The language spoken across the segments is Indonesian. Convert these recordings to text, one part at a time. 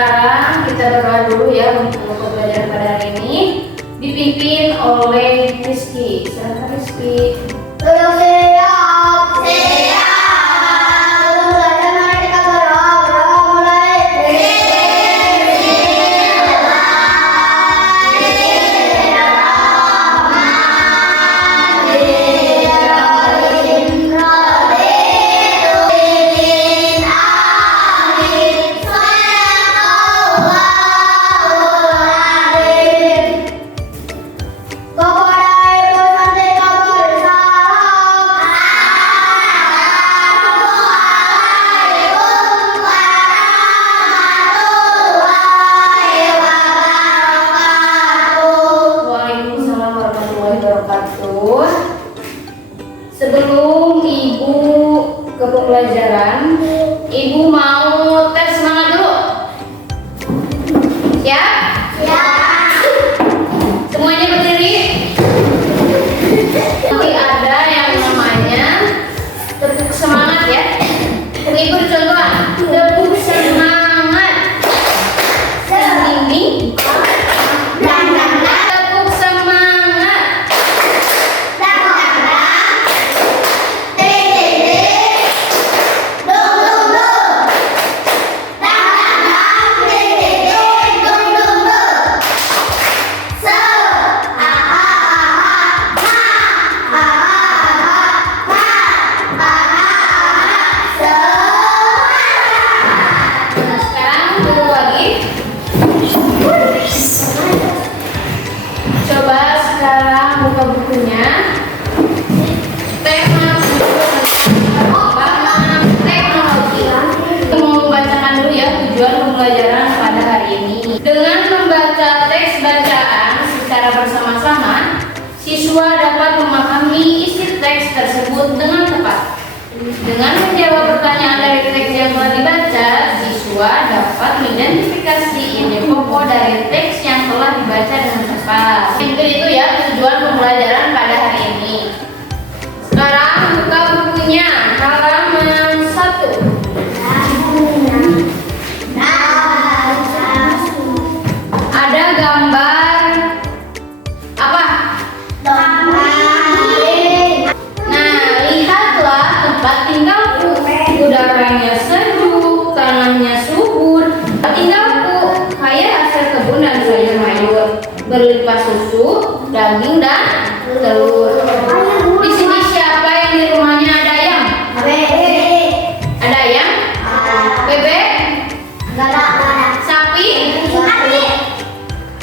Sekarang kita berdoa dulu ya untuk pembelajaran pada hari ini, dipimpin oleh Rizky. Silakan Rizky. Sebelum Ibu ke pembelajaran, Ibu mau tes semangat dulu. Ya? Ya. Semuanya berdiri. Nanti ada yang namanya tepuk semangat ya. Ibu contohan, tepuk semangat. Ini. Tepuk semangat. Coba sekarang buka bukunya. Tema teknologi. Mau membacakan dulu ya tujuan pembelajaran pada hari ini. Dengan membaca teks bacaan secara bersama-sama, siswa dapat memahami isi teks tersebut dengan tepat. Dengan menjawab pertanyaan dari teks yang telah dibaca, siswa dapat mengidentifikasi ide pokok dari teks yang telah dibaca dengan tepat. Itu ya tujuan pembelajaran pada hari ini. Sekarang buka bukunya halaman 1. Ada gambar apa? Nah, lihatlah tempat tinggalku. Udaranya sejuk, tanahnya subur. Tinggalku kaya hasil kebun dan sayur mayur, berlimpah susu, daging dan telur. Di sini siapa yang di rumahnya ada ayam? Ada ayam? Bebek? Sapi?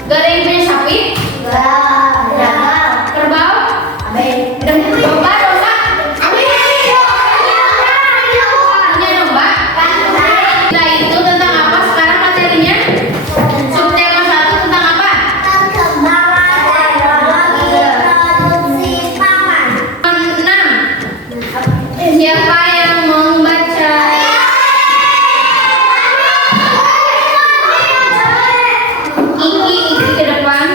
Gak ada yang punya sapi? Kerbau? Domba? Punya domba? Nah itu tentang apa sekarang materinya? Subtema 1 tentang apa? Siapa yang membaca? Iki ke depan.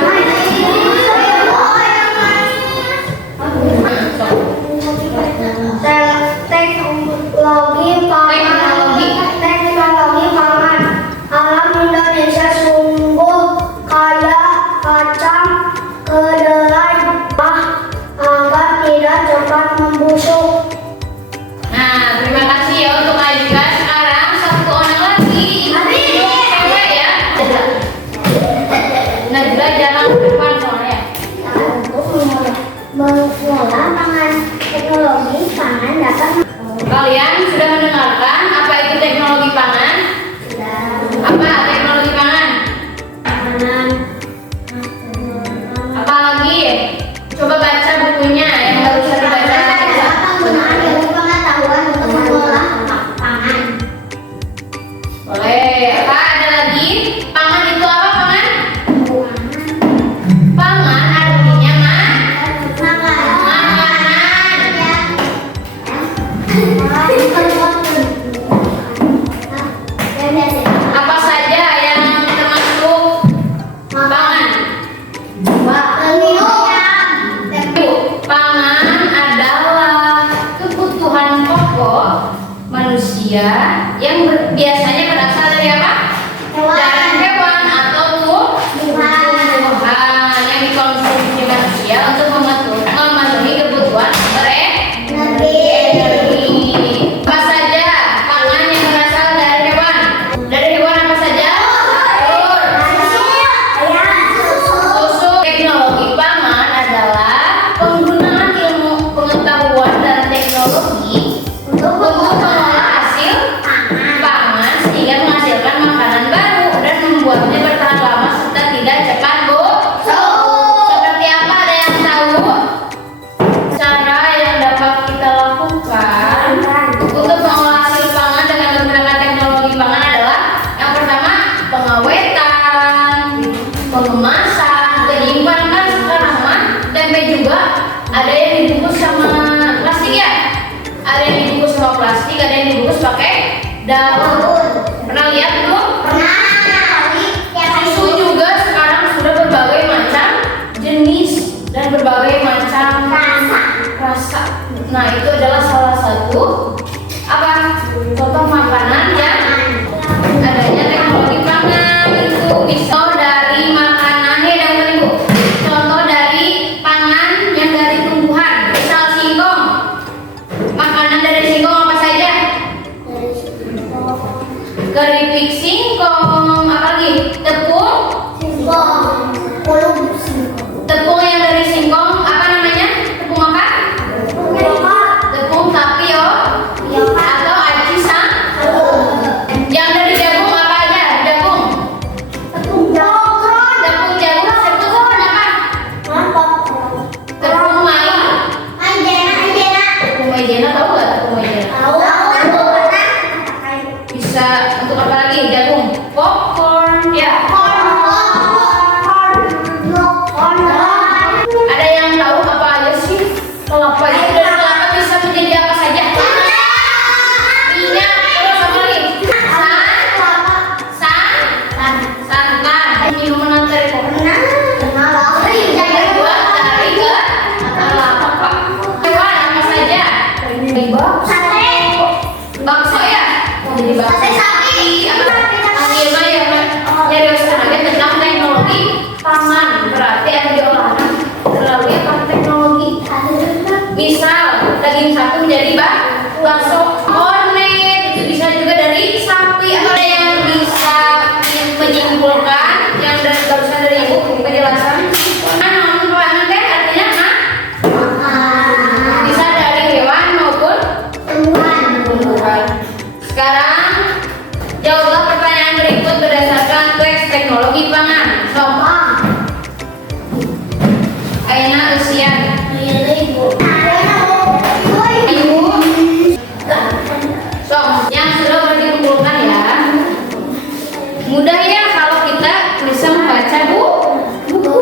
Teknologi pangan. Alam Indonesia sungguh kaya kacang kedelai agar tidak cepat membusuk. Nah, terima kasih ya untuk Najla. Sekarang satu orang lagi. Cewek ya. Najla jarang ke depan soalnya. Untuk mengelola pangan, teknologi pangan dapat Kalian sudah mendengarkan apa itu teknologi pangan? Apa teknologi pangan? Apa lagi? Coba baca bukunya yang barusan dibaca. penggunaan ilmu pengetahuan untuk mengelola pangan. Boleh. Apa ada lagi? Pangan itu apa pangan? Pangan artinya apa saja yang termasuk pangan? Pangan adalah kebutuhan pokok manusia yang biasanya berasal dari apa? Jaran hewan atau tumbuhan yang dikonsumsi manusia untuk memenuhi kebutuhan energi. Apa saja pangan yang berasal dari hewan? Dari hewan apa saja? Susu. Teknologi pangan adalah penggunaan ilmu pengetahuan dan teknologi untuk mengolah hasil pangan sehingga menghasilkan makanan baru dan membuatnya bertahan lama serta tidak cepat busuk. Seperti apa, ada yang tahu? Cara yang dapat kita lakukan untuk mengolah hasil pangan dengan menggunakan teknologi pangan adalah yang pertama pengawetan, pengemasan, penyimpanan. Sekarang mah tempe juga ada yang dibungkus sama plastik ya, ada yang dibungkus sama plastik, ada yang dibungkus pakai daun. Pernah lihat belum? Susu juga sekarang sudah berbagai macam jenis dan berbagai macam rasa. Nah, itu adalah salah satu apa? Contoh makanan yang adanya teknologi pangan. Itu bisa dari makanannya dan ibu. Contoh dari pangan yang dari tumbuhan, misal singkong. Makanan dari singkong apa saja? Keripik singkong, apa lagi? Tepung yang dari singkong apa namanya? Tepung apa? Tepung tapioka atau aci sampung. Yang dari jagung apa aja? Jagung. Tepung jagung, tepung apa? Tepung maizena. Tepung maizena tahu nggak? Tepung maizena bisa untuk apa lagi? Jagung, popcorn, ya. Ada yang tahu apa aja sih? Kelapa itu dari kelapa bisa menjadi apa saja? Minyak, terus apa lagi? Santan. Minuman dari kelapa. Buat dari kelapa, Pak. Hewan apa saja? Bakso ya? Jadi bakso. Akhirnya ya, serius aja tentang teknologi pangan. Berarti ada diolahan melalui apa? Teknologi. Misal daging sapi menjadi bakso. Kornet itu bisa juga dari sapi. Atau ada yang bisa menyimpulkan yang barusan dari ibu penjelasan. Pangan teh artinya bisa dari hewan maupun tumbuhan. Sekarang jawablah pertanyaan berikut berdasarkan teks teknologi pangan. Aina usian. Ibu. Yang sudah dikumpulkan ya. Mudah ya kalau kita bisa membaca buku.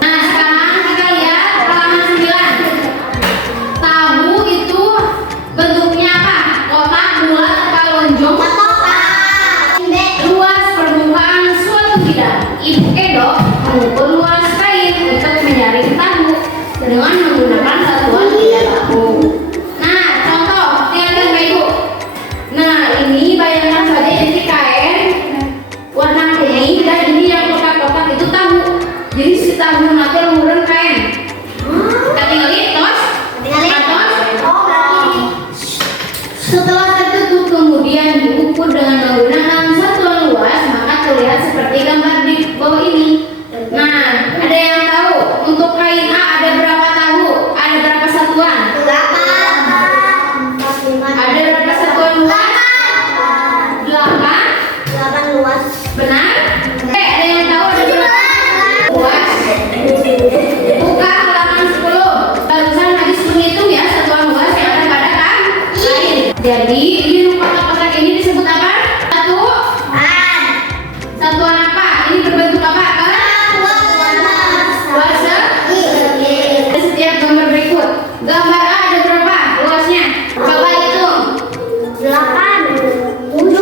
Nah, sekarang kita lihat halaman 9. Tahu itu bentuknya apa? Kotak, bulat, atau lonjong? Luas permukaan suatu bidang. Ibu kedok mengukur luas kain untuk menyaring tahu dengan menggunakan satuan tidak tahu. Nah, contoh lihatkan Kak Ibu. Nah, ini bayangkan saja ini kain warna kuning dan ini yang kotak-kotak itu tahu. Jadi si tahu nanti lumuran kain. Kita tinggal tos. Setelah tertutup kemudian diukur dengan menggunakan satuan luas, maka terlihat seperti gambar di bawah ini. Nah, ada yang tahu untuk kain A ada berapa tahu? Ada berapa satuan? Ada berapa satuan luas? 8 luas. Benar? Ada yang tahu ada berapa luas? Buka halaman 10. Barusan habis menghitung ya satuan luas yang ada pada kain. Jadi di kotak-kotak ini disebut apa? Satuan apa? Ini berbentuk apa? Luas. Setiap gambar berikut. Gambar A ada berapa luasnya? Coba hitung. 8. 7.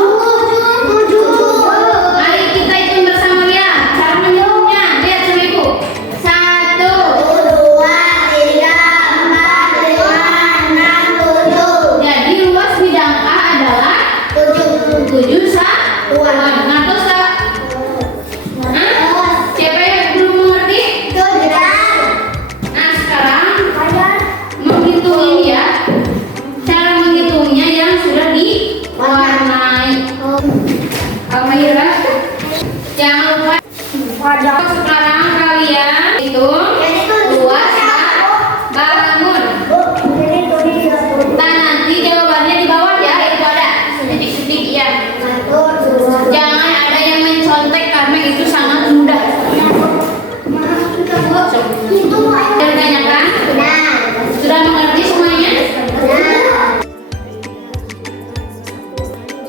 Mari kita hitung bersama ya. Cara menghitungnya. Lihat sama ibu. 1, 2, 3, 4, 5, 6, 7. Jadi luas bidang A adalah 7. 7 satuan. Nah, terus Jangan ada yang mencontek karena itu sangat mudah. Sudah ditanyakan? Sudah mengerti semuanya?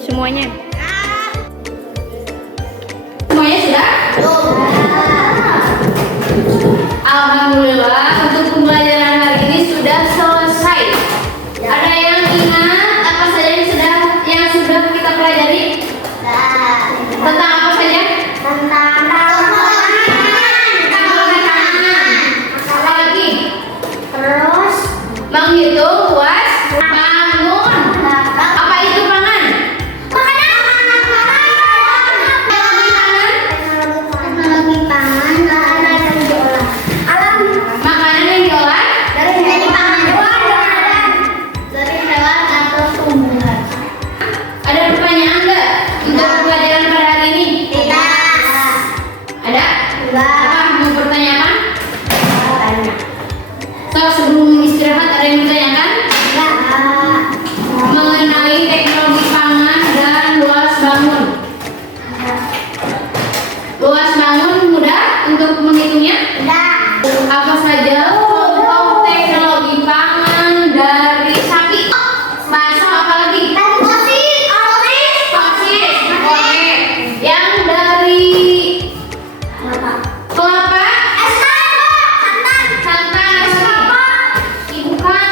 Semuanya? Semuanya sudah? Alhamdulillah, untuk pembelajaran hari ini sudah selesai. Ada yang ingat apa saja yang sudah kita pelajari? Tentang apa saja? Apa lagi? Menghitung luas bangun. Apa itu pangan? Makanan yang diolah ada pertanyaan nggak untuk pelajaran pada hari ini? Ada? Apa mau pertanyakan? So, sebelum istirahat ada yang bertanyakan mengenai teknologi pangan dan luas bangun. Luas bangun mudah untuk menghitungnya? Apa saja contoh teknologi pangan dari sapi? Bakso apa lagi? Sosis. Oke. Yang dari kelapa? Santan. Bukan.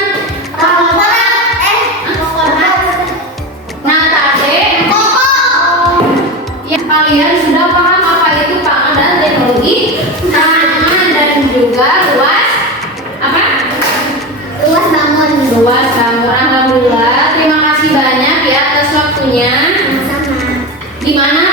Nangka. Ya, kalian sudah paham apa itu pangan dan teknologi pangan dan juga luas apa? Luas bangun. Luas bangun. Alhamdulillah. Terima kasih banyak ya atas waktunya. Sama-sama. Di mana